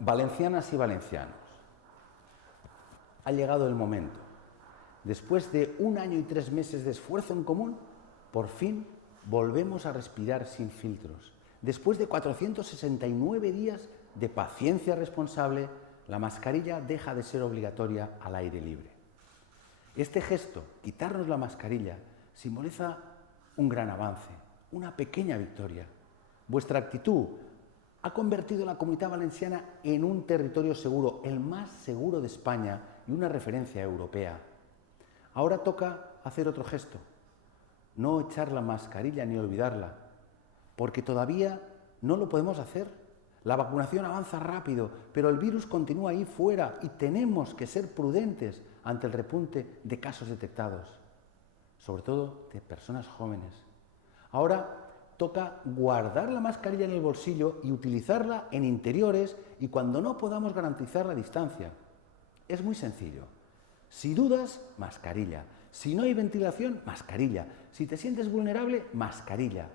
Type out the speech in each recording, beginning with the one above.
Valencianas y valencianos, ha llegado el momento. Después de 1 año y 3 meses de esfuerzo en común, por fin volvemos a respirar sin filtros. Después de 469 días de paciencia responsable, la mascarilla deja de ser obligatoria al aire libre. Este gesto, quitarnos la mascarilla, simboliza un gran avance, una pequeña victoria. Vuestra actitud ha convertido a la Comunidad Valenciana en un territorio seguro, el más seguro de España y una referencia europea. Ahora toca hacer otro gesto, no echar la mascarilla ni olvidarla, porque todavía no lo podemos hacer. La vacunación avanza rápido, pero el virus continúa ahí fuera y tenemos que ser prudentes ante el repunte de casos detectados, sobre todo de personas jóvenes. Ahora toca guardar la mascarilla en el bolsillo y utilizarla en interiores y cuando no podamos garantizar la distancia. Es muy sencillo. Si dudas, mascarilla. Si no hay ventilación, mascarilla. Si te sientes vulnerable, mascarilla.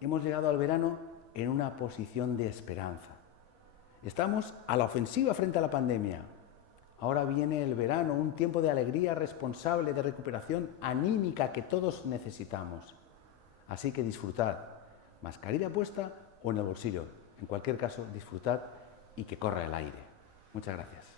Hemos llegado al verano en una posición de esperanza. Estamos a la ofensiva frente a la pandemia. Ahora viene el verano, un tiempo de alegría responsable, de recuperación anímica que todos necesitamos. Así que disfrutad, mascarilla puesta o en el bolsillo. En cualquier caso, disfrutad y que corra el aire. Muchas gracias.